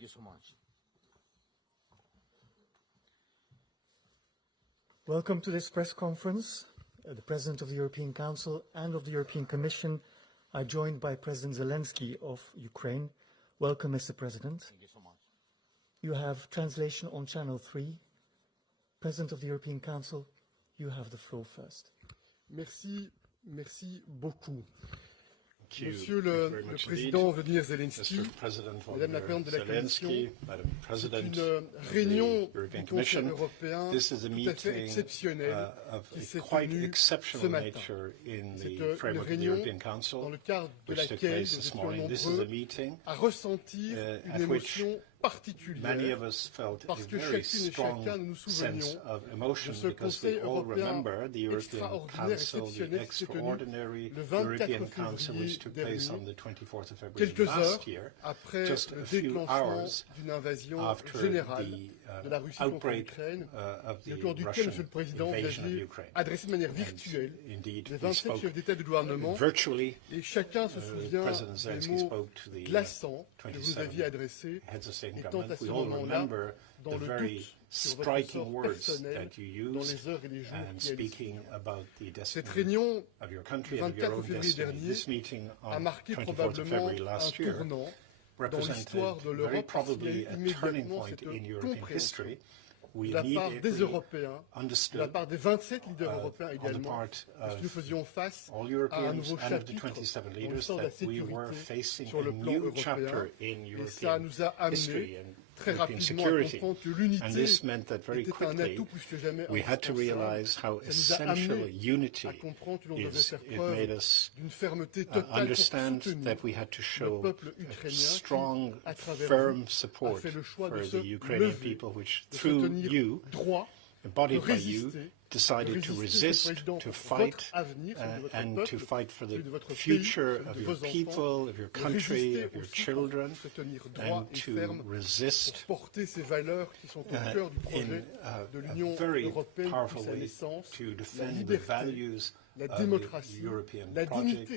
Thank you so much. Welcome to this press conference. The President of the European Council and of the European Commission are joined by President Zelensky of Ukraine. Welcome, Mr. President. Thank you so much. You have translation on Channel 3. President of the European Council, you have the floor first. Merci beaucoup. Monsieur le Président Volodimir Zelenski, Madame la Présidente de la Commission, c'est une réunion du Conseil européen tout à fait exceptionnelle qui s'est tenue ce matin. C'est une réunion dans le cadre de laquelle nous étions nombreux à ressentir une émotion particulière, parce que chacune et chacun nous nous souvenions de ce Conseil européen extraordinaire, exceptionnel qui s'est tenu le 24 février dernier, quelques heures après le déclenchement d'une invasion générale de la Russie contre l'Ukraine, et au cours duquel, Monsieur le Président, vous aviez adressé de manière virtuelle les 27 chefs d'État et de gouvernement, et chacun se souvient des mots glaçants que vous aviez adressés, étant à ce moment-là dans le doute sur votre sort personnel dans les heures et les jours qui allaient. Cette réunion du 24 février dernier a marqué probablement un tournant dans l'histoire de l'Europe, parce qu'il y a eu immédiatement cette compréhension de la part des Européens, de la part des 27 leaders européens également, parce que nous faisions face à un nouveau chapitre dans l'histoire de la sécurité sur le plan européen, et ça nous a amené très rapidement à comprendre que l'unité était un atout plus que jamais indispensable. Ça nous a amené à comprendre que l'on devait faire preuve d'une fermeté totale pour soutenir le peuple ukrainien qui, à travers vous, a fait le choix de se lever, de se tenir droit, de résister, decided to resist, to fight, and to fight for the future of your people, of your country, of your children, and to resist in a very powerful way to defend the values of the European project,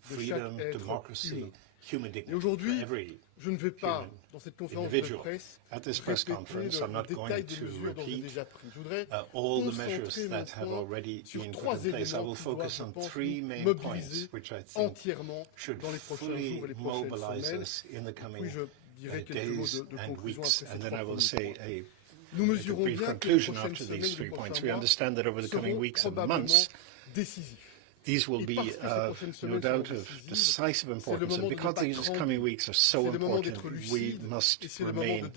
freedom, democracy, human dignity for every je ne vais pas, dans cette conférence de presse, répéter le détail des mesures dont j'ai déjà prises. Je voudrais concentrer mon point sur trois éléments qui doivent, je pense, nous mobiliser entièrement dans les prochains jours et les prochaines semaines. Puis je dirai quelques mots de conclusion après ces trois points. Nous mesurons bien que les prochaines semaines et les prochains mois seront probablement décisifs. These will be, no doubt, of decisive importance. And because these coming weeks are so important, we must remain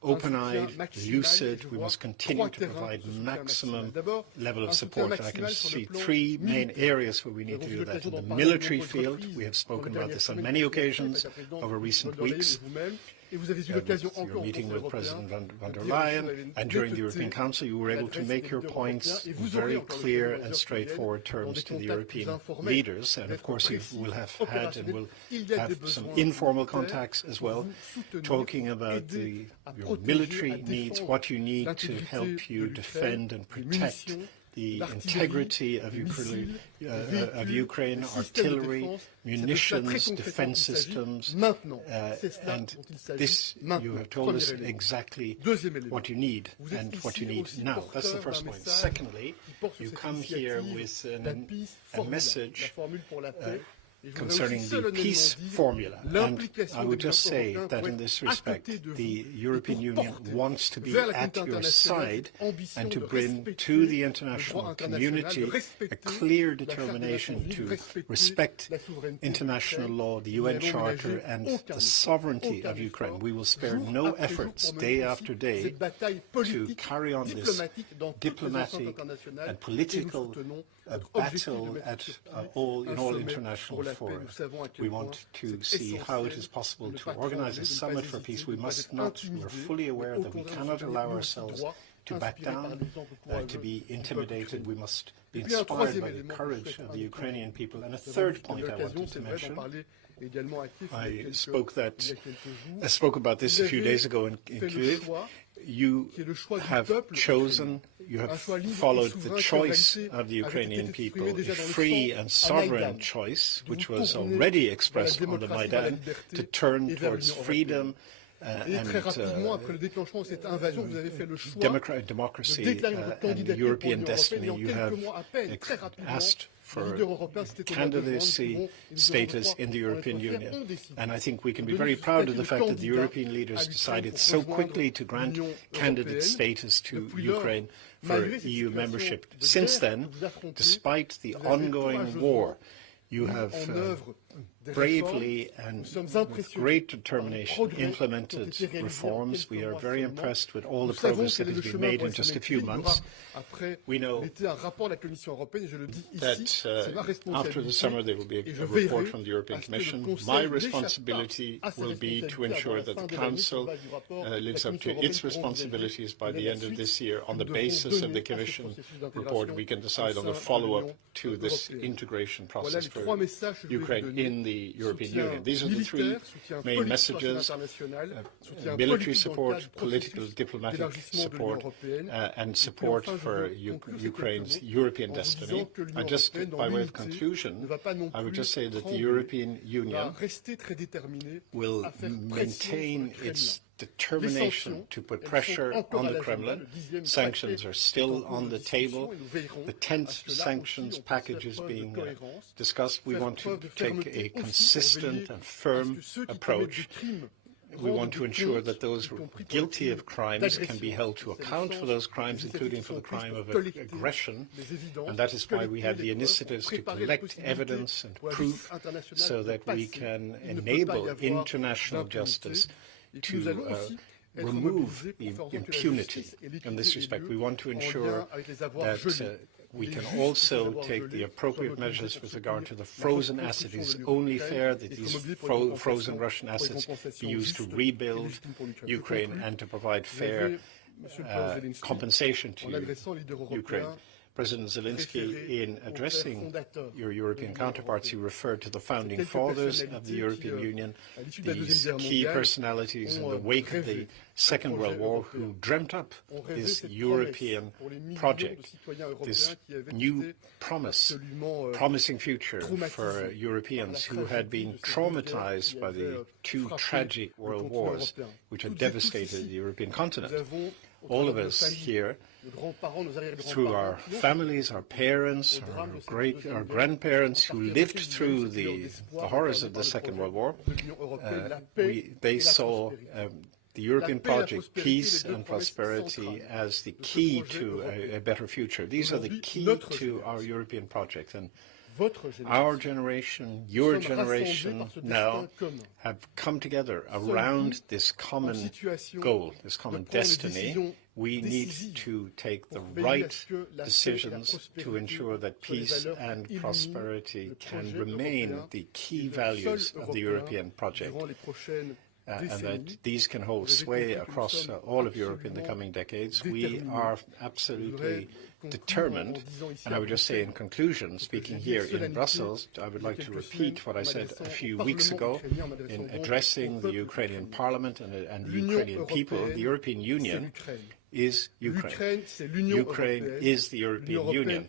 open-eyed, lucid. We must continue to provide maximum level of support. And I can see three main areas where we need to do that. In the military field, we have spoken about this on many occasions over recent weeks. You're meeting with President Von der Leyen, and during the European Council you were able to make your points in very clear and straightforward terms to the European leaders, and of course you will have had and will have some informal contacts as well, talking about your military needs, what you need to help you defend and protect the integrity of Ukraine, artillery, munitions, defense systems, and this you have told us exactly what you need and what you need now. That's the first point. Secondly, you come here with a message concerning the peace formula. And I would just say that in this respect, the European Union wants to be at your side and to bring to the international community a clear determination to respect international law, the UN Charter, and the sovereignty of Ukraine. We will spare no efforts day after day to carry on this diplomatic and political battle in all international fora. We want to see how it is possible to organize a summit for peace. We must not, we're fully aware that we cannot allow ourselves to back down, to be intimidated. We must be inspired by the courage of the Ukrainian people. And a third point I wanted to mention, I spoke about this a few days ago in Kiev. You have chosen, you have followed the choice of the Ukrainian people, a free and sovereign choice, which was already expressed on the Maidan, to turn towards freedom, Et très rapidement, après le déclenchement de cette invasion, vous avez fait le choix democracy de déclarer votre candidature pour l'Union destiny. européenne. Et en quelques mois à peine, très rapidement, les leaders européens, c'était au mois de juin, candidacy status in the European Union. And I think we can be very proud of the fact that the European leaders decided so quickly to grant candidate status to Ukraine for EU membership. Since then, despite the ongoing war, you have bravely and with great determination implemented reforms. We are very impressed with all the progress that has been made in just a few months. We know that after the summer there will be a report from the European Commission. My responsibility will be to ensure that the Council lives up to its responsibilities by the end of this year. On the basis of the Commission report, we can decide on the follow-up to this integration process for Ukraine in the European Union. These are the three main messages: military support, political, diplomatic support, and support for Ukraine's European destiny. And just by way of conclusion, I would just say that the European Union will maintain its determination to put pressure on the Kremlin. Sanctions are still on the table. The 10th sanctions package is being discussed. We want to take a consistent and firm approach. We want to ensure that those guilty of crimes can be held to account for those crimes, including for the crime of aggression. And that is why we have the initiatives to collect evidence and proof so that we can enable international justice to remove impunity. In this respect, we want to ensure that we can also take the appropriate measures with regard to the frozen assets. It is only fair that these frozen Russian assets be used to rebuild Ukraine and to provide fair compensation to Ukraine. President Zelensky, in addressing your European counterparts, he referred to the founding fathers of the European Union, these key personalities in the wake of the Second World War who dreamt up this European project, this new promising future for Europeans who had been traumatized by the two tragic world wars which had devastated the European continent. All of us here, through our families, our parents, our grandparents who lived through the horrors of the Second World War, they saw the European project, peace and prosperity, as the key to a better future. These are the key to our European project. And our generation, your generation now have come together around this common goal, this common destiny. We need to take the right decisions to ensure that peace and prosperity can remain the key values of the European project, and that these can hold sway across all of Europe in the coming decades. We are absolutely determined, and I would just say in conclusion, speaking here in Brussels, I would like to repeat what I said a few weeks ago in addressing the Ukrainian Parliament and the Ukrainian people. The European Union is Ukraine. Ukraine is the European Union.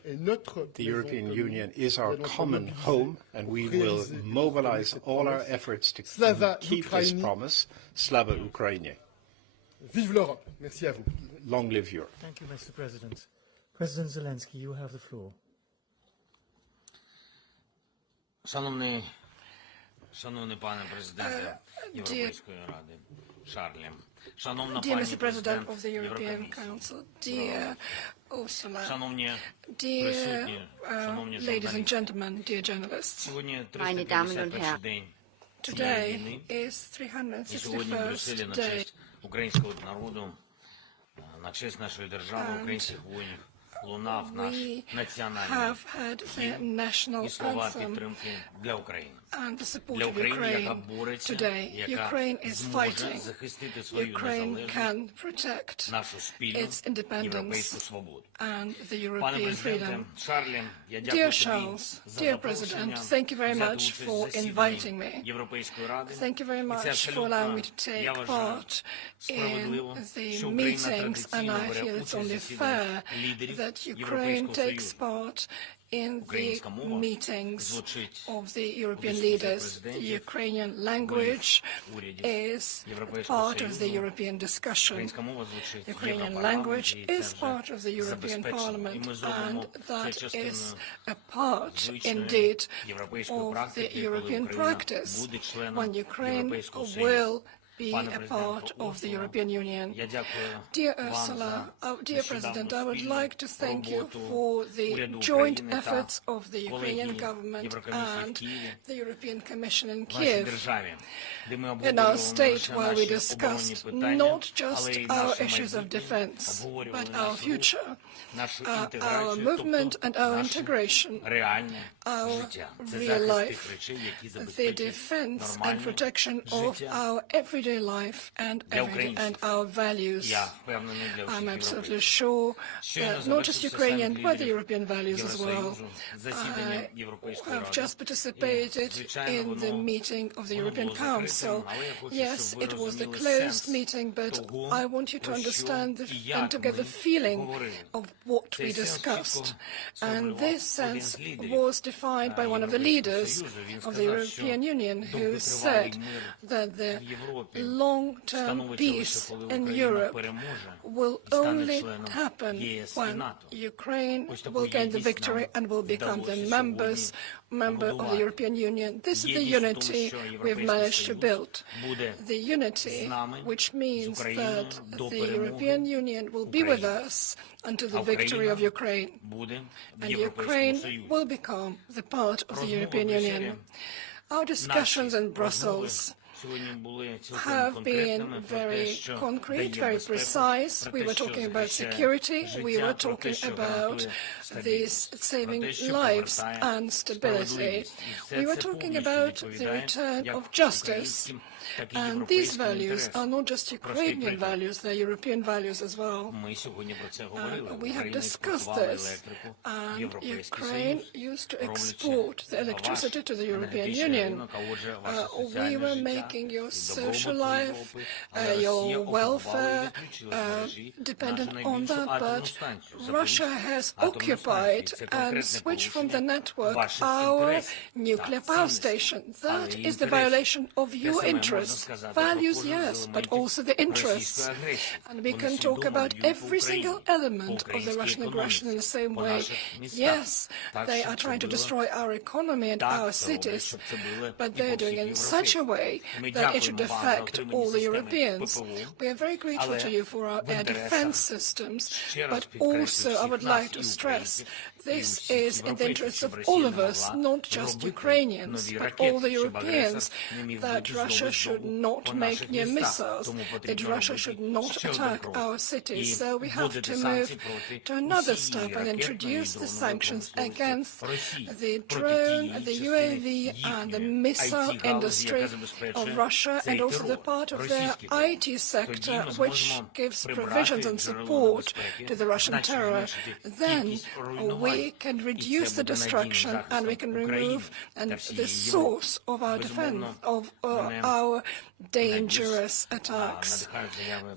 The European Union is our common home, and we will mobilize all our efforts to keep this promise. Slava Ukraini. Vive l'Europe. Merci à vous. Long live Europe. Thank you, Mr. President. President Zelensky, you have the floor. Шановний пане президенте Європейської Ради, Шарлі. Dear Mr. President of the European Council, dear Ursula, dear ladies and gentlemen, dear journalists, meine Damen und Herren, today is 361st day українського народу на честь нашої держави, українських воїнів. Лунав наш національний гімн і слова підтримки для України. Для України, яка бореться, яка зможе захистити свою незалежність, нашу спільну європейську свободу. Пане президенте, Шарлі, я дякую тобі за запрошення взяти участь Європейської Ради. І це абсолютно, я вважаю, справедливо, що Україна традиційно бере участь у засіданнях лідерів that Ukraine takes part in the meetings of the European leaders. The Ukrainian language is part of the European discussion. Ukrainian language is part of the European Parliament, and that is a part, indeed, of the European practice when Ukraine will be a part of the European Union. Dear Ursula, dear President, I would like to thank you for the joint efforts of the Ukrainian government and the European Commission in Kiev. In our state, where we discussed not just our issues of defense, but our future, our movement and our integration, our real life, the defense and protection of our everyday life and our values. I'm absolutely sure that not just Ukrainian, but the European values as well. I have just participated in the meeting of the European Council. Yes, it was a closed meeting, but I want you to understand and to get the feeling of what we discussed. And this sense was defined by one of the leaders of the European Union, who said that the long-term peace in Europe will only happen when Ukraine will gain the victory and will become the member of the European Union. This is the unity we've managed to build. The unity which means that the European Union will be with us until the victory of Ukraine, and Ukraine will become the part of the European Union. Our discussions in Brussels have been very concrete, very precise. We were talking about security, we were talking about this saving lives and stability. We were talking about the return of justice. And these values are not just Ukrainian values, they're European values as well. We have discussed this, and Ukraine used to export the electricity to the European Union. We were making your social life, your welfare dependent on that, but Russia has occupied and switched from the network our nuclear power station. That is the violation of your interests. Values, yes, but also the interests. And we can talk about every single element of the Russian aggression in the same way. Yes, they are trying to destroy our economy and our cities, but they're doing it in such a way that it should affect all the Europeans. We are very grateful to you for our air defense systems, but also I would like to stress this is in the interests of all of us, not just Ukrainians, but all the Europeans, that Russia should not make new missiles, that Russia should not attack our cities. So we have to move to another step and introduce the sanctions against the drone, the UAV and the missile industry of Russia, and also the part of their IT sector which gives provisions and support to the Russian terror. Then we can reduce the destruction and we can remove the source of our defense, of our dangerous attacks.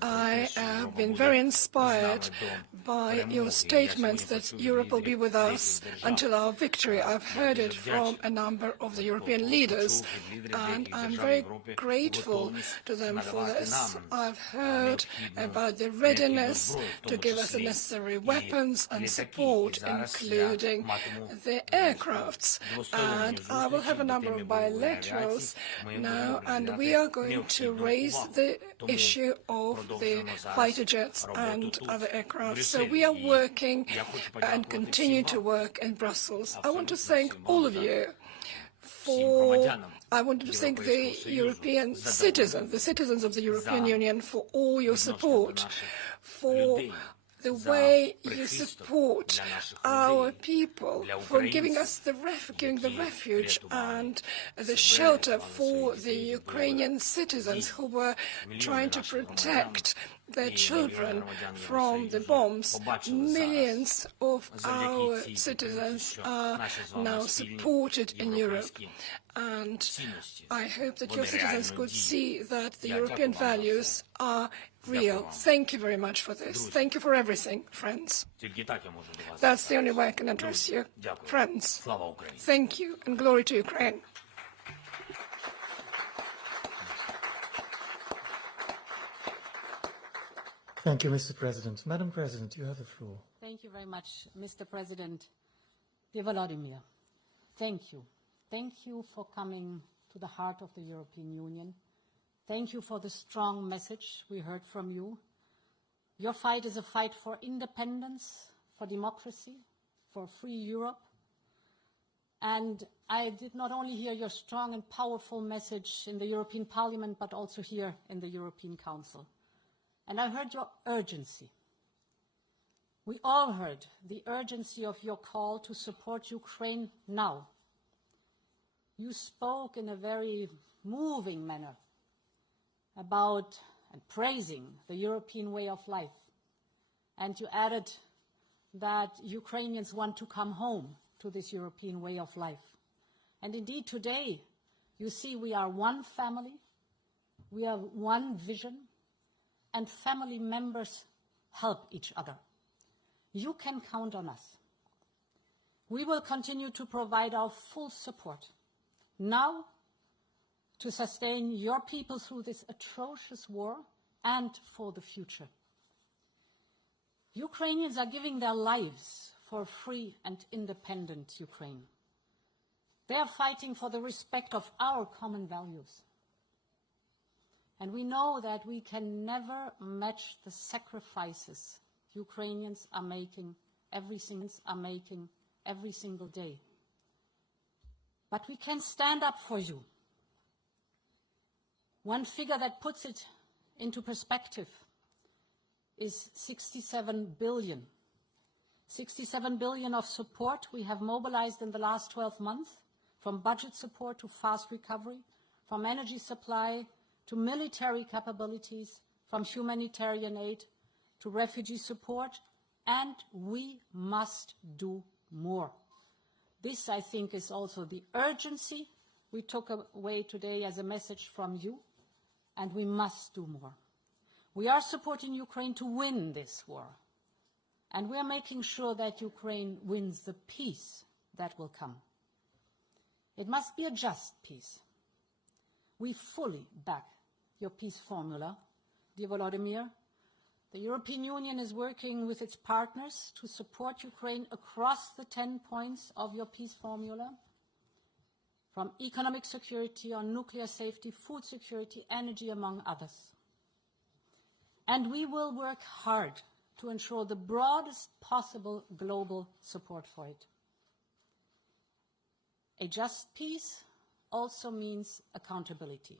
I have been very inspired by your statements that Europe will be with us until our victory. I've heard it from a number of the European leaders, and I'm very grateful to them for this. I've heard about the readiness to give us the necessary weapons and support, including the aircrafts. And I will have a number of bilaterals now, and we are going to raise the issue of the fighter jets and other aircraft. So we are working and continue to work in Brussels. I want to thank all of you I want to thank the European citizens, the citizens of the European Union, for all your support, for the way you support our people, for giving us the refuge and the shelter for the Ukrainian citizens who were trying to protect their children from the bombs. Millions of our citizens are now supported in Europe. And I hope that your citizens could see that the European values are real. Thank you very much for this. Thank you for everything, friends. That's the only way I can address you, friends. Thank you, and glory to Ukraine. Thank you, Mr. President. Madam President, you have the floor. Thank you very much, Mr. President. Dear Volodymyr, thank you. Thank you for coming to the heart of the European Union. Thank you for the strong message we heard from you. Your fight is a fight for independence, for democracy, for a free Europe. And I did not only hear your strong and powerful message in the European Parliament, but also here in the European Council. And I heard your urgency. We all heard the urgency of your call to support Ukraine now. You spoke in a very moving manner about and praising the European way of life. And you added that Ukrainians want to come home to this European way of life. And indeed today, you see we are one family, we have one vision, and family members help each other. You can count on us. We will continue to provide our full support now to sustain your people through this atrocious war and for the future. Ukrainians are giving their lives for a free and independent Ukraine. They are fighting for the respect of our common values. And we know that we can never match the sacrifices Ukrainians are making every single day. But we can stand up for you. One figure that puts it into perspective is 67 billion. 67 billion of support we have mobilized in the last 12 months, from budget support to fast recovery, from energy supply to military capabilities, from humanitarian aid to refugee support, and we must do more. This, I think, is also the urgency we took away today as a message from you, and we must do more. We are supporting Ukraine to win this war, and we are making sure that Ukraine wins the peace that will come. It must be a just peace. We fully back your peace formula, dear Volodymyr. The European Union is working with its partners to support Ukraine across the 10 points of your peace formula, from economic security on nuclear safety, food security, energy, among others. And we will work hard to ensure the broadest possible global support for it. A just peace also means accountability.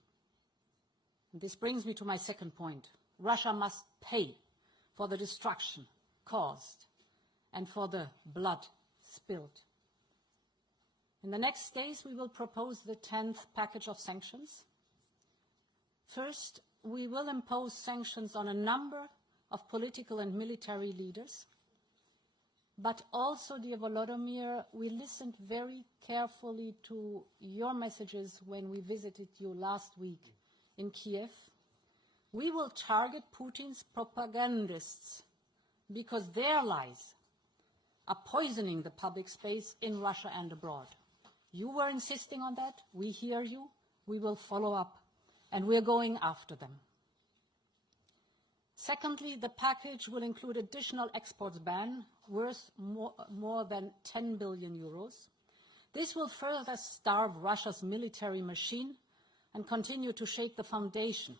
And this brings me to my second point. Russia must pay for the destruction caused and for the blood spilled. In the next days, we will propose the 10th package of sanctions. First, we will impose sanctions on a number of political and military leaders. But also, dear Volodymyr, we listened very carefully to your messages when we visited you last week in Kiev. We will target Putin's propagandists because their lies are poisoning the public space in Russia and abroad. You were insisting on that. We hear you. We will follow up, and we're going after them. Secondly, the package will include additional exports ban worth more than 10 billion euros. This will further starve Russia's military machine and continue to shake the foundation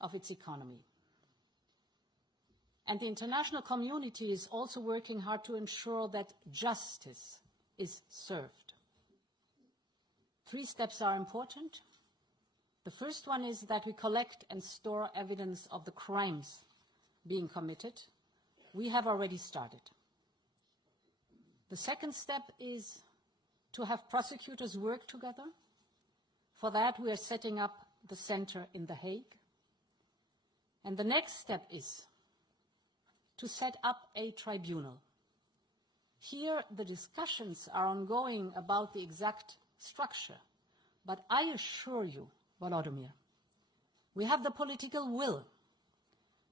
of its economy. And the international community is also working hard to ensure that justice is served. 3 steps are important. The first one is that we collect and store evidence of the crimes being committed. We have already started. The second step is to have prosecutors work together. For that, we are setting up the center in The Hague. And the next step is to set up a tribunal. Here, the discussions are ongoing about the exact structure. But I assure you, Volodymyr, we have the political will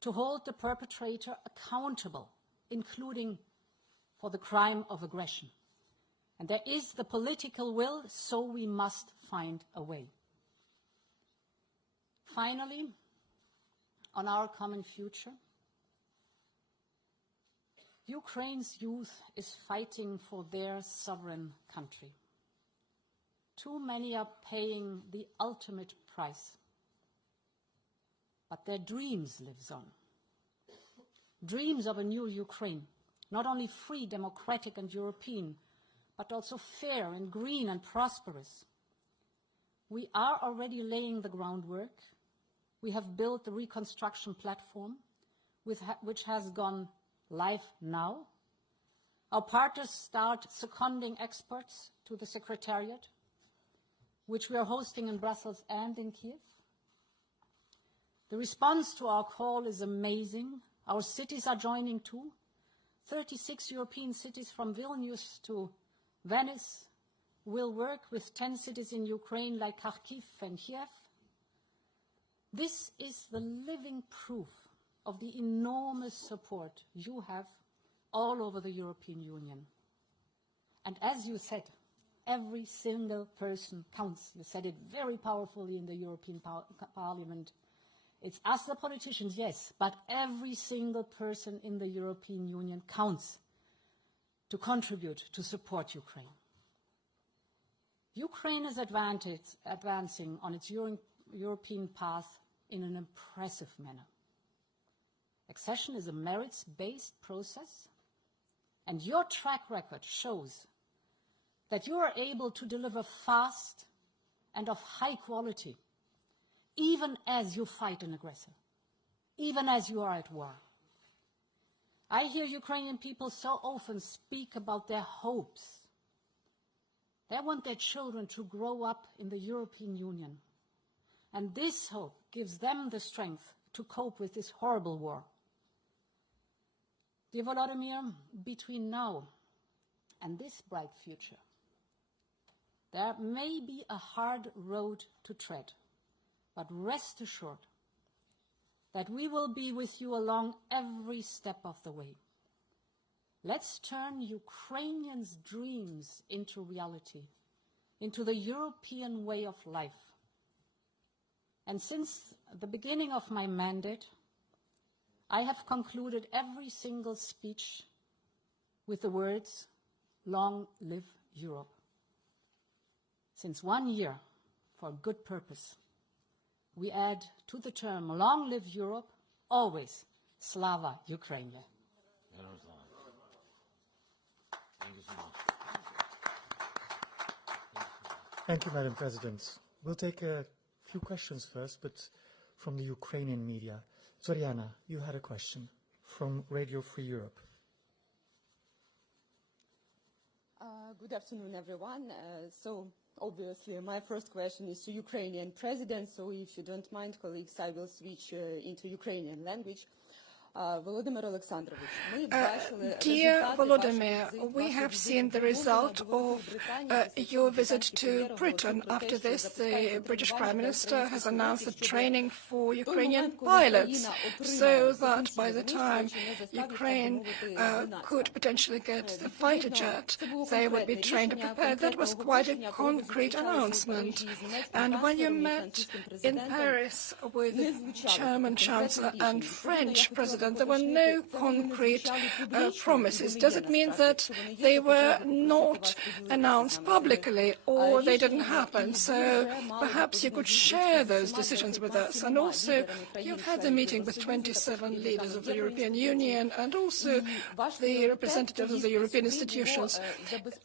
to hold the perpetrator accountable, including for the crime of aggression. And there is the political will, so we must find a way. Finally, on our common future, Ukraine's youth is fighting for their sovereign country. Too many are paying the ultimate price. But their dreams live on. Dreams of a new Ukraine, not only free, democratic and European, but also fair and green and prosperous. We are already laying the groundwork. We have built the reconstruction platform, which has gone live now. Our partners start seconding experts to the Secretariat, which we are hosting in Brussels and in Kiev. The response to our call is amazing. Our cities are joining too. 36 European cities from Vilnius to Venice will work with 10 cities in Ukraine like Kharkiv and Kiev. This is the living proof of the enormous support you have all over the European Union. And as you said, every single person counts. You said it very powerfully in the European Parliament. It's us, the politicians, yes, but every single person in the European Union counts to contribute to support Ukraine. Ukraine is advancing on its European path in an impressive manner. Accession is a merits-based process, and your track record shows that you are able to deliver fast and of high quality, even as you fight an aggressor, even as you are at war. I hear Ukrainian people so often speak about their hopes. They want their children to grow up in the European Union, and this hope gives them the strength to cope with this horrible war. Dear Volodymyr, between now and this bright future, there may be a hard road to tread, but rest assured that we will be with you along every step of the way. Let's turn Ukrainians' dreams into reality, into the European way of life. And since the beginning of my mandate, I have concluded every single speech with the words, "Long live Europe." Since 1 year, for a good purpose, we add to the term "Long live Europe" always Slava Ukraine. Thank you so much. Thank you, Madam President. We'll take a few questions first, but from the Ukrainian media. Zoriana, you had a question from Radio Free Europe. Good afternoon, everyone. So obviously, my first question is to Ukrainian President. So if you don't mind, colleagues, I will switch into Ukrainian language. Dear Volodymyr, we have seen the result of your visit to Britain. After this, the British Prime Minister has announced the training for Ukrainian pilots, so that by the time Ukraine could potentially get the fighter jet, they would be trained and prepared. That was quite a concrete announcement. And when you met in Paris with the German Chancellor and French President, there were no concrete promises. Does it mean that they were not announced publicly or they didn't happen? So perhaps you could share those decisions with us. And also, you've had the meeting with 27 leaders of the European Union and also the representatives of the European institutions.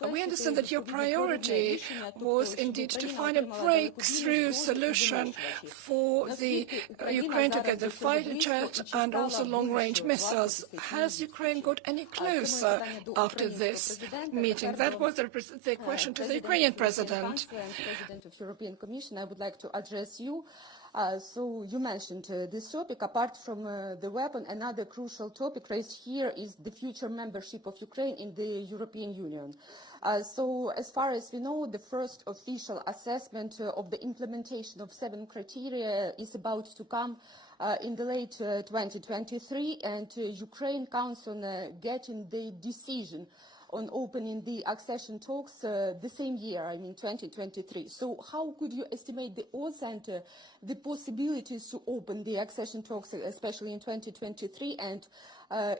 We understand that your priority was indeed to find a breakthrough solution for the Ukraine to get the fighter jet and also long-range missiles. Has Ukraine got any closer after this meeting? That was the question to the Ukrainian President. President of the European Commission, I would like to address you. So you mentioned this topic. Apart from the weapon, another crucial topic raised here is the future membership of Ukraine in the European Union. So as far as we know, the first official assessment of the implementation of 7 criteria is about to come in the late 2023, and Ukraine counts on getting the decision on opening the accession talks the same year, I mean 2023. So how could you estimate the odds and the possibilities to open the accession talks, especially in 2023? And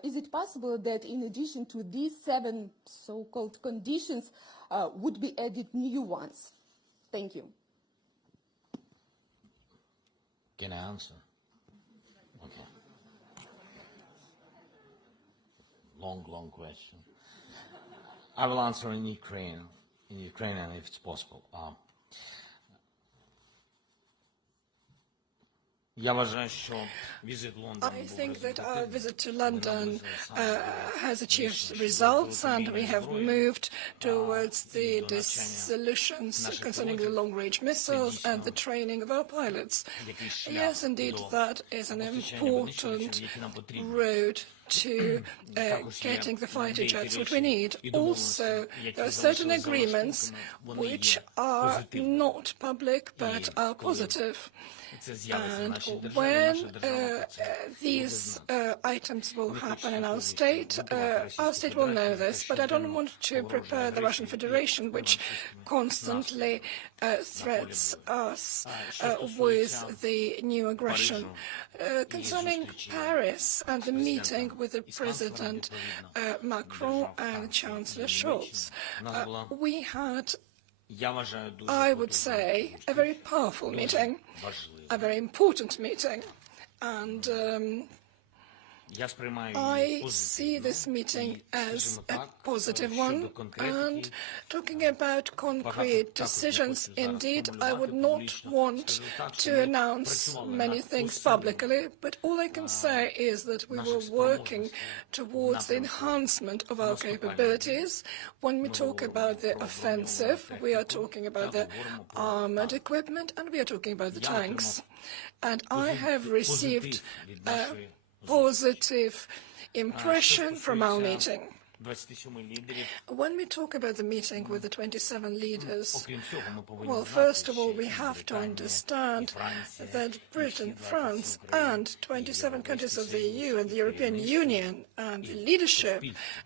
is it possible that in addition to these 7 so-called conditions would be added new ones? Thank you. Can I answer? Okay. Long question. I will answer in Ukrainian if it's possible. I think that our visit to London has achieved results, and we have moved towards the dissolutions concerning the long-range missiles and the training of our pilots. Yes, indeed, that is an important road to getting the fighter jets what we need. Also, there are certain agreements which are not public but are positive. And when these items will happen in our state will know this. But I don't want to prepare the Russian Federation, which constantly threats us with the new aggression. Concerning Paris and the meeting with the President Macron and Chancellor Scholz, we had, I would say, a very powerful meeting, a very important meeting, and I see this meeting as a positive one. And talking about concrete decisions, indeed, I would not want to announce many things publicly, but all I can say is that we were working towards the enhancement of our capabilities. When we talk about the offensive, we are talking about the armored equipment, and we are talking about the tanks. And I have received positive impression from our meeting. When we talk about the meeting with the 27 leaders, well, first of all, we have to understand that Britain, France, and 27 countries of the EU and the European Union and the leadership,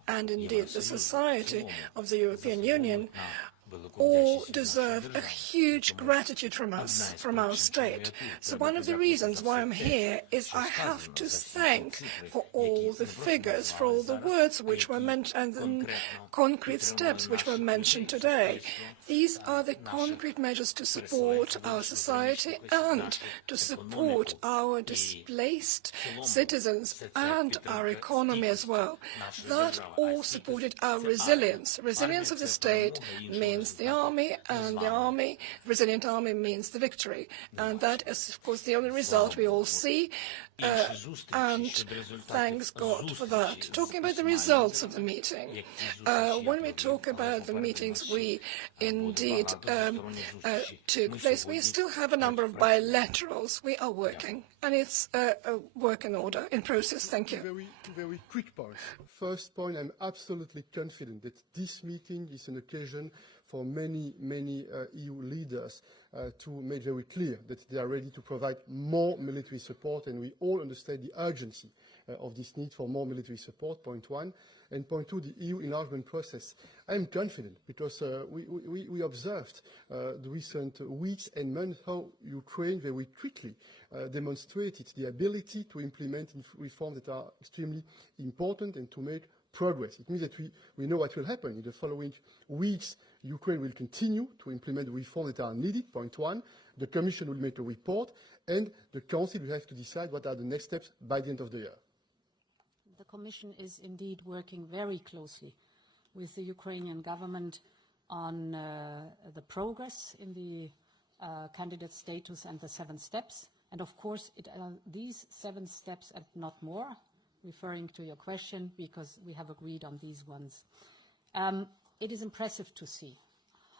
and indeed the society of the European Union, all deserve a huge gratitude from us, from our state. So one of the reasons why I'm here is I have to thank for all the figures, for all the words which were mentioned, and the concrete steps which were mentioned today. These are the concrete measures to support our society and to support our displaced citizens and our economy as well. That all supported our resilience. Resilience of the state means the army, and the resilient army means the victory. And that is, of course, the only result we all see, and thanks God for that. Talking about the results of the meeting, when we talk about the meetings we indeed took place, we still have a number of bilaterals. We are working, and it's a work in order, in process. Thank you. Very quick points. First point, I'm absolutely confident that this meeting is an occasion for many EU leaders to make very clear that they are ready to provide more military support, and we all understand the urgency of this need for more military support, point one. And point two, the EU enlargement process. I am confident because we observed the recent weeks and months how Ukraine very quickly demonstrated the ability to implement reforms that are extremely important and to make progress. It means that we know what will happen in the following weeks. Ukraine will continue to implement the reforms that are needed, point one. The Commission will make a report, and the Council will have to decide what are the next steps by the end of the year. The Commission is indeed working very closely with the Ukrainian government on the progress in the candidate status and the 7 steps. And of course, these 7 steps and not more, referring to your question, because we have agreed on these ones. It is impressive to see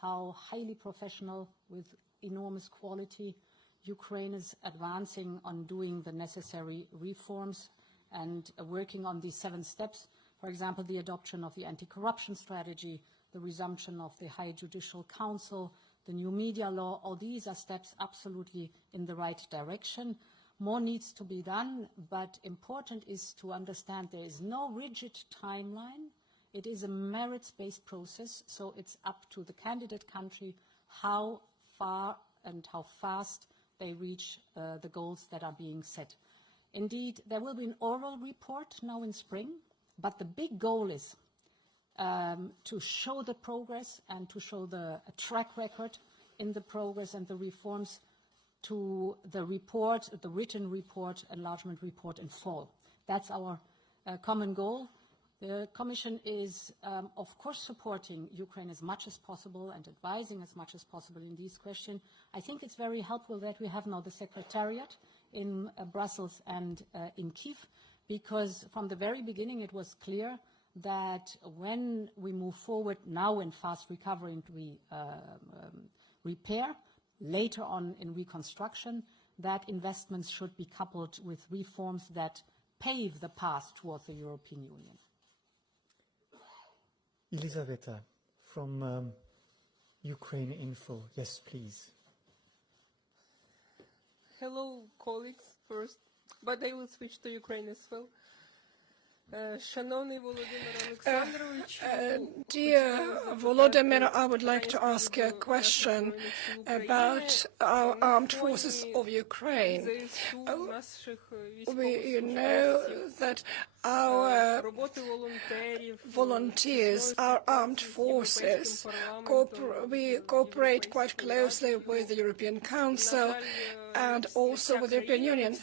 how highly professional, with enormous quality, Ukraine is advancing on doing the necessary reforms and working on these 7 steps. For example, the adoption of the anti-corruption strategy, the the resumption of the High Judicial Council, the new media law. All these are steps absolutely in the right direction. More needs to be done, but important is to understand there is no rigid timeline. It is a merits-based process, so it's up to the candidate country how far and how fast they reach the goals that are being set. Indeed, there will be an oral report now in spring, but the big goal is to show the progress and to show a track record in the progress and the reforms to the report, the written report, enlargement report in fall. That's our common goal. The Commission is, of course, supporting Ukraine as much as possible and advising as much as possible in these questions. I think it's very helpful that we have now the Secretariat in Brussels and in Kyiv, because from the very beginning it was clear that when we move forward now in fast recovery and repair, later on in reconstruction, that investments should be coupled with reforms that pave the path towards the European Union. Elisaveta from Ukraine Info. Yes, please. Hello, colleagues, first, but I will switch to Ukraine as well. Dear Volodymyr, I would like to ask you a question about our armed forces of Ukraine. You know that our volunteers, our armed forces, we cooperate quite closely with the European Council and also with the European Union.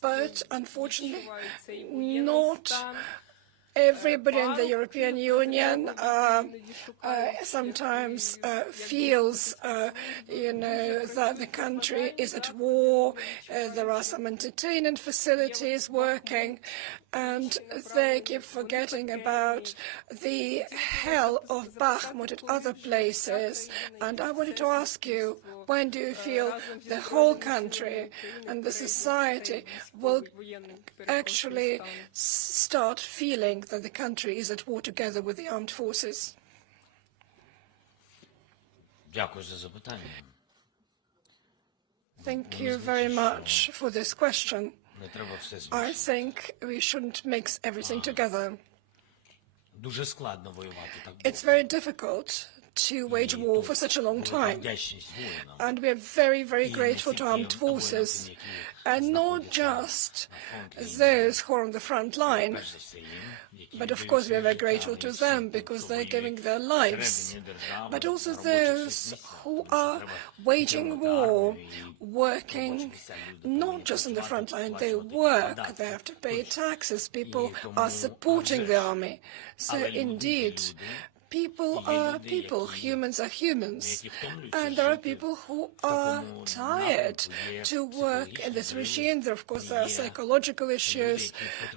But unfortunately, not everybody in the European Union sometimes feels, that the country is at war. There are some entertainment facilities working, and they keep forgetting about the hell of Bakhmut at other places. And I wanted to ask you, when do you feel the whole country and the society will actually start feeling that the country is at war together with the armed forces? Thank you very much for this question. I think we shouldn't mix everything together. It's very difficult to wage war for such a long time. And we are very, very grateful to armed forces, and not just those who are on the front line, but of course we are very grateful to them because they're giving their lives, but also those who are waging war, working not just on the front line, they work, they have to pay taxes, people are supporting the army. So indeed, people are people, humans are humans, and there are people who are tired to work in this regime. There, of course, there are psychological issues,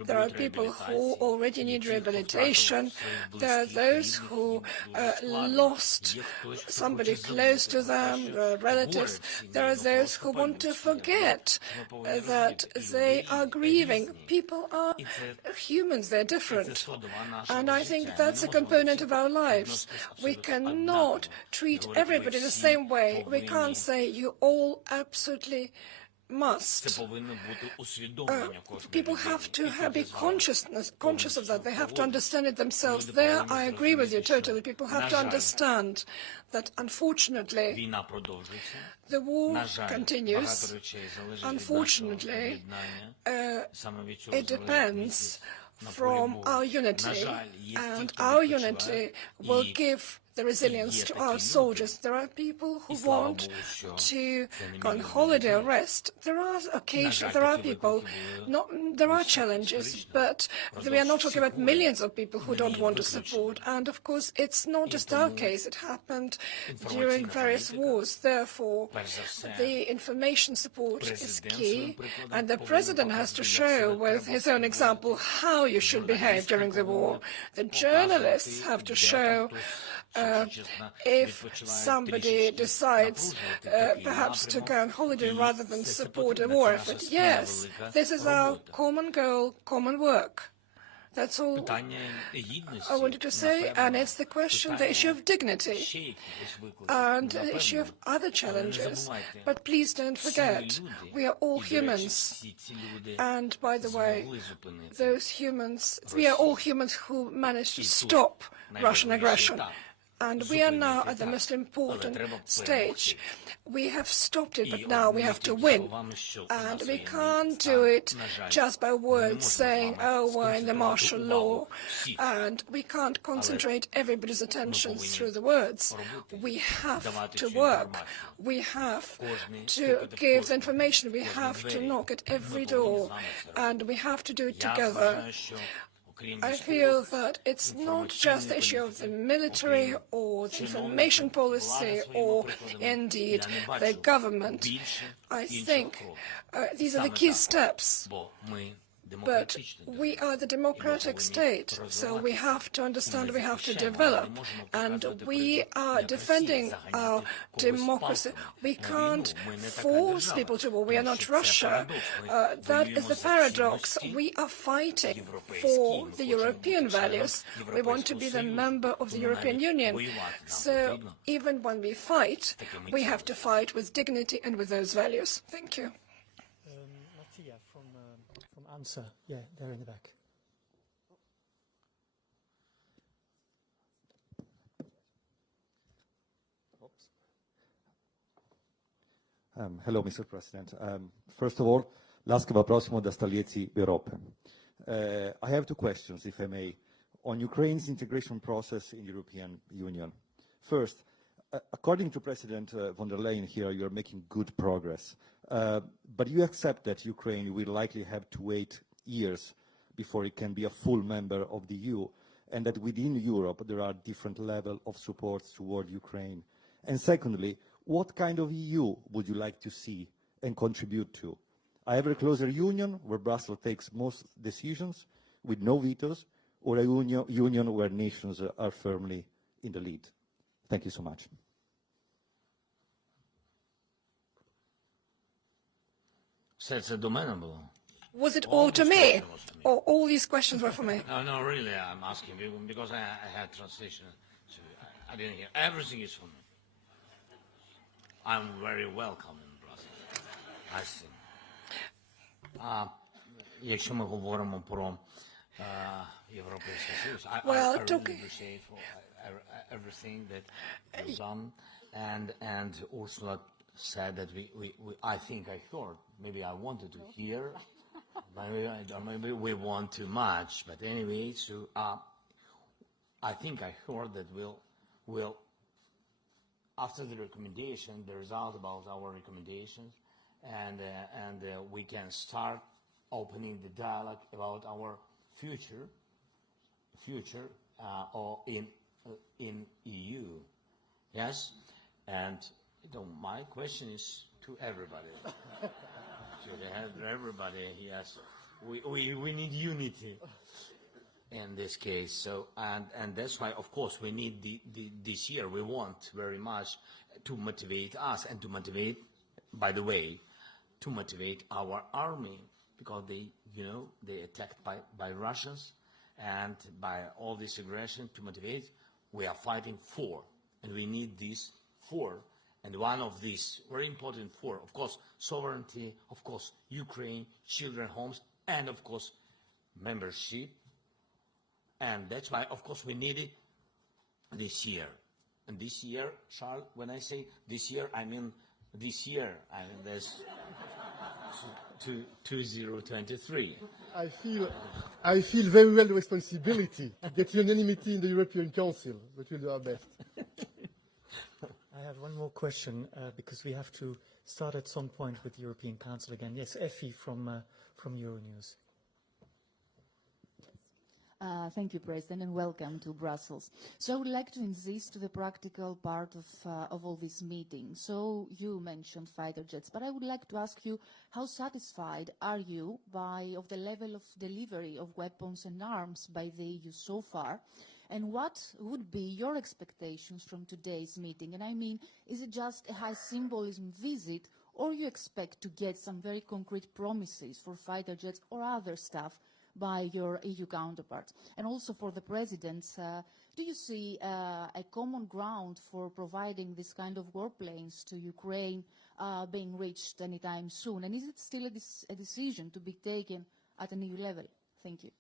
there are people who already need rehabilitation, there are those who lost somebody close to them, relatives, there are those who want to forget that they are grieving. People are humans, they're different, and I think that's a component of our lives. We cannot treat everybody the same way. We can't say you all absolutely must. People have to be conscious of that. They have to understand it themselves. There, I agree with you totally. People have to understand that, unfortunately, the war continues. Unfortunately, it depends from our unity, and our unity will give the resilience to our soldiers. There are people who want to go on holiday or rest. There are occasions, there are people, there are challenges, but we are not talking about millions of people who don't want to support. And of course, it's not just our case. It happened during various wars. Therefore, the information support is key, and the president has to show with his own example how you should behave during the war. The journalists have to show if somebody decides perhaps to go on holiday rather than support a war effort. Yes, this is our common goal, common work. That's all I wanted to say, and it's the question, the issue of dignity and the issue of other challenges. But please don't forget, we are all humans. And by the way, those humans, we are all humans who managed to stop Russian aggression. And we are now at the most important stage. We have stopped it, but now we have to win. And we can't do it just by words saying, oh, we're in the martial law. And we can't concentrate everybody's attention through the words. We have to work. We have to give the information. We have to knock at every door. And we have to do it together. I feel that it's not just the issue of the military or the information policy or indeed the government. I think these are the key steps. But we are the democratic state, so we have to understand, we have to develop, and we are defending our democracy. We can't force people to war. We are not Russia. That is the paradox. We are fighting for the European values. We want to be the member of the European Union. So even when we fight, we have to fight with dignity and with those values. Thank you. Answer. Yeah, there in the back. Hello, Mr. President. First of all, Laskava prosimo da stalieci Europe. I have two questions, if I may, on Ukraine's integration process in the European Union. First, according to President von der Leyen here, you are making good progress. But you accept that Ukraine will likely have to wait years before it can be a full member of the EU, and that within Europe there are different levels of support toward Ukraine. And secondly, what kind of EU would you like to see and contribute to? A ever closer union where Brussels takes most decisions with no vetoes, or a union where nations are firmly in the lead? Thank you so much. Was it all to me? Or all these questions were for me? No, really, I'm asking because I had translation. So I didn't hear. Everything is for me. I'm very welcome in Brussels. I think. Якщо ми говоримо про Європейський Союз, I really appreciate for everything that you've done, and Ursula said that I think I heard, maybe I wanted to hear, maybe we want too much, but anyway, so I think I heard that we'll after the recommendation, the result about our recommendations, and we can start opening the dialogue about our future or in EU, yes, and my question is to everybody. To everybody, yes, we need unity in this case. So and that's why, of course, we need this year. We want very much to motivate us and to motivate, by the way, to motivate our army, because they attacked by Russians and by all this aggression. To motivate, we are fighting for, and we need these four. And one of these very important four, of course, sovereignty, of course, Ukraine, children, homes, and of course, membership. And that's why, of course, we need it this year. And this year, Charles, when I say this year, I mean this year. I mean there's 2023. I feel very well the responsibility to get unanimity in the European Council, but we'll do our best. I have one more question because we have to start at some point with the European Council again. Yes, Effie from Euronews. Thank you, President, and welcome to Brussels. So I would like to insist to the practical part of all this meeting. So you mentioned fighter jets, but I would like to ask you, how satisfied are you of the level of delivery of weapons and arms by the EU so far? And what would be your expectations from today's meeting? And I mean, is it just a high symbolism visit, or you expect to get some very concrete promises for fighter jets or other stuff by your EU counterparts? And also for the presidents, do you see a common ground for providing this kind of warplanes to Ukraine being reached anytime soon? And is it still a decision to be taken at an EU level? Thank you.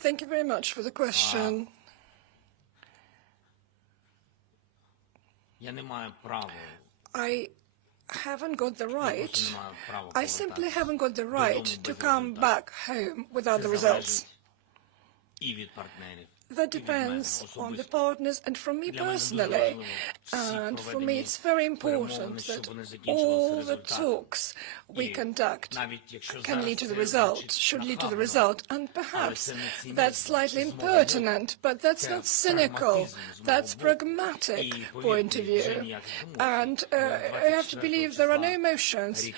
Thank you very much for the question. I haven't got the right. I simply haven't got the right to come back home without the results. That depends on the partners and from me personally. And for me, it's very important that all the talks we conduct can lead to the result, should lead to the result. And perhaps that's slightly impertinent, but that's not cynical. That's pragmatic point of view. And I have to believe there are no emotions.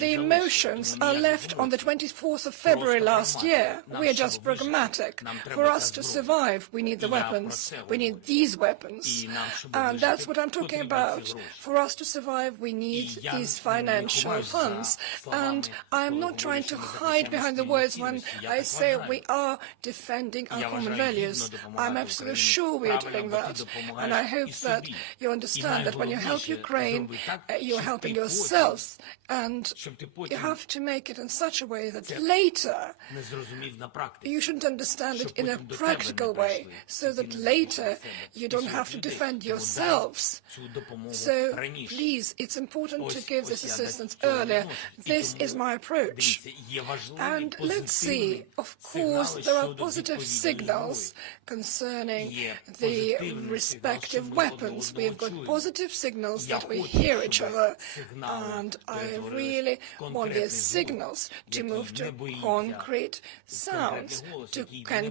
The emotions are left on the 24th of February last year. We are just pragmatic. For us to survive, we need the weapons. We need these weapons. And that's what I'm talking about. For us to survive, we need these financial funds. And I'm not trying to hide behind the words when I say we are defending our common values. I'm absolutely sure we are doing that. And I hope that you understand that when you help Ukraine, you're helping yourselves. And you have to make it in such a way that later you shouldn't understand it in a practical way, so that later you don't have to defend yourselves. So please, it's important to give this assistance earlier. This is my approach. And let's see, of course, there are positive signals concerning the respective weapons. We've got positive signals that we hear each other. And I really want these signals to move to concrete sounds, to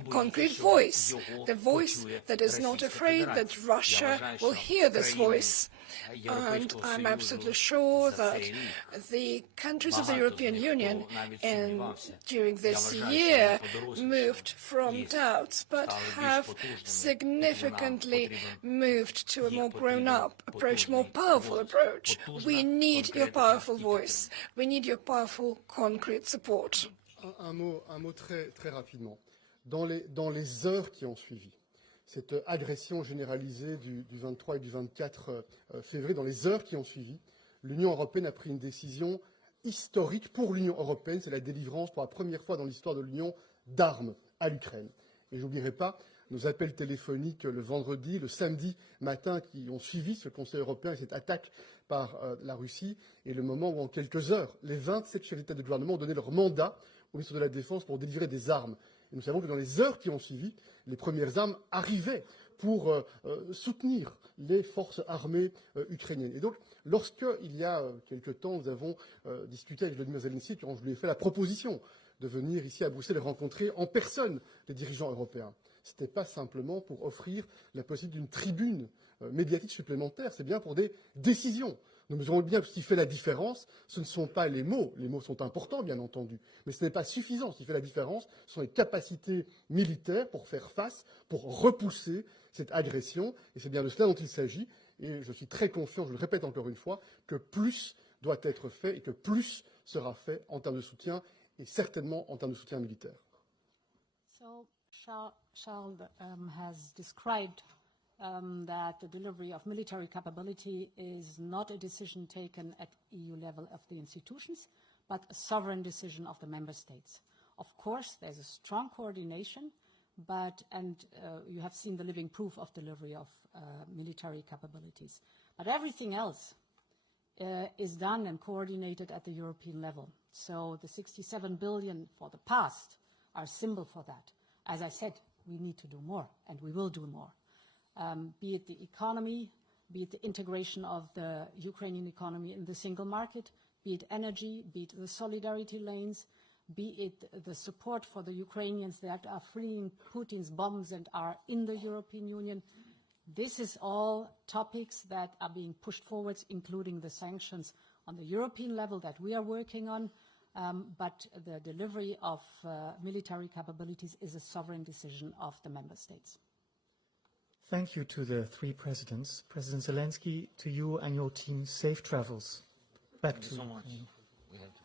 concrete voice. The voice that is not afraid that Russia will hear this voice. And I'm absolutely sure that the countries of the European Union during this year moved from doubts, but have significantly moved to a more grown-up approach, more powerful approach. We need your powerful voice. We need your powerful, concrete support. Un mot très rapidement. Dans les heures qui ont suivi cette agression généralisée du 23 et du 24 février, dans les heures qui ont suivi, l'Union européenne a pris une décision historique pour l'Union européenne. C'est la délivrance pour la première fois dans l'histoire de l'Union d'armes à l'Ukraine. Et je n'oublierai pas nos appels téléphoniques le vendredi, le samedi matin qui ont suivi ce Conseil européen et cette attaque par la Russie, et le moment où en quelques heures, les 27 chefs d'État et de gouvernement ont donné leur mandat au ministre de la Défense pour délivrer des armes. Et nous savons que dans les heures qui ont suivi, les premières armes arrivaient pour soutenir les forces armées ukrainiennes. Et donc, lorsqu'il y a quelque temps, nous avons discuté avec Volodimir Zelenski, quand je lui ai fait la proposition de venir ici à Bruxelles et rencontrer en personne les dirigeants européens, ce n'était pas simplement pour offrir la possibilité d'une tribune médiatique supplémentaire, c'est bien pour des décisions. Nous mesurons bien que ce qui fait la différence, ce ne sont pas les mots sont importants bien entendu, mais ce n'est pas suffisant. Ce qui fait la différence, ce sont les capacités militaires pour faire face, pour repousser cette agression, et c'est bien de cela dont il s'agit, et je suis très confiant, je le répète encore une fois, que plus doit être fait et que plus sera fait en termes de soutien, et certainement en termes de soutien militaire. So, Charles has described that the delivery of military capability is not a decision taken at EU level of the institutions, but a sovereign decision of the member states. Of course, there's a strong coordination, and you have seen the living proof of delivery of military capabilities. But everything else is done and coordinated at the European level. So the 67 billion for the past are a symbol for that. As I said, we need to do more, and we will do more. Be it the economy, be it the integration of the Ukrainian economy in the single market, be it energy, be it the solidarity lanes, be it the support for the Ukrainians that are fleeing Putin's bombs and are in the European Union. This is all topics that are being pushed forward, including the sanctions on the European level that we are working on. But the delivery of military capabilities is a sovereign decision of the member states. Thank you to the three presidents. President Zelensky, to you and your team, safe travels. Back Thank to you so you. much. We have to